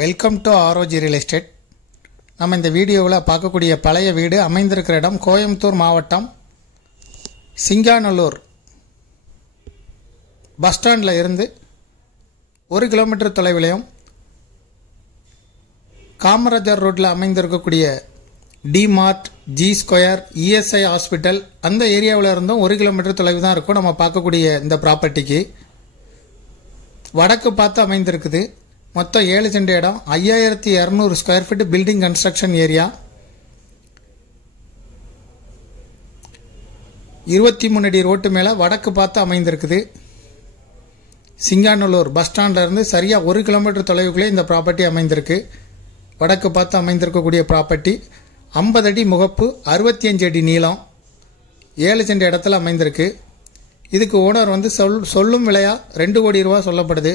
Welcome to ஆரோஜி real estate. நம்ம இந்த வீடியோவில் பார்க்கக்கூடிய பழைய வீடு அமைந்திருக்கிற இடம் கோயம்புத்தூர் மாவட்டம் சிங்காநல்லூர் பஸ் ஸ்டாண்டில் இருந்து 1 கிலோமீட்டர் தொலைவிலையும் காமராஜர் ரோட்டில் அமைந்திருக்கக்கூடிய DMart, G square, ESI hospital அந்த ஏரியாவில் இருந்தும் 1 கிலோமீட்டர் தொலைவு தான் இருக்கும். நம்ம பார்க்கக்கூடிய இந்த ப்ராப்பர்ட்டிக்கு வடக்கு பார்த்து அமைந்திருக்குது. மொத்தம் 7 சென்ட் இடம், 5200 square feet building construction area, 23 அடி ரோட்டு மேலே வடக்கு பார்த்து அமைந்திருக்குது. சிங்காநல்லூர் பஸ் ஸ்டாண்டில் இருந்து சரியாக 1 கிலோமீட்டர் தொலைவுக்குள்ளே இந்த ப்ராப்பர்ட்டி அமைந்திருக்கு. வடக்கு பார்த்து அமைந்திருக்கக்கூடிய ப்ராப்பர்ட்டி 50 அடி முகப்பு, 65 அடி நீளம், 7 சென்ட் இடத்துல அமைந்திருக்கு. இதுக்கு ஓனர் வந்து சொல்லும் விலையா 2 கோடி ரூபா சொல்லப்படுது.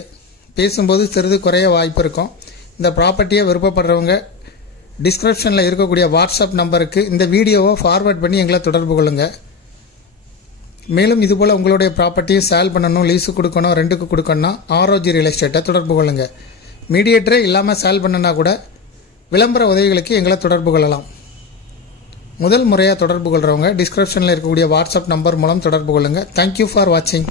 பேசும்போது சிறிது குறைய வாய்ப்பு இருக்கும். இந்த ப்ராப்பர்ட்டியை விருப்பப்படுறவங்க டிஸ்கிரிப்ஷனில் இருக்கக்கூடிய வாட்ஸ்அப் நம்பருக்கு இந்த வீடியோவை ஃபார்வர்ட் பண்ணி எங்களை தொடர்பு கொள்ளுங்கள். மேலும் இதுபோல் உங்களுடைய ப்ராப்பர்ட்டியை சேல் பண்ணணும், லீஸு கொடுக்கணும், ரெண்டுக்கு கொடுக்கணும்னா ஆரோஜி ரியல் எஸ்டேட்டை தொடர்பு கொள்ளுங்கள். மீடியேட்டரே இல்லாமல் சேல் பண்ணனா கூட விளம்பர உதவிகளுக்கு எங்களை தொடர்பு கொள்ளலாம். முதல் முறையாக தொடர்பு கொள்கிறவங்க டிஸ்கிரிப்ஷனில் இருக்கக்கூடிய வாட்ஸ்அப் நம்பர் மூலம் தொடர்பு கொள்ளுங்கள். தேங்க்யூ ஃபார் வாட்சிங்.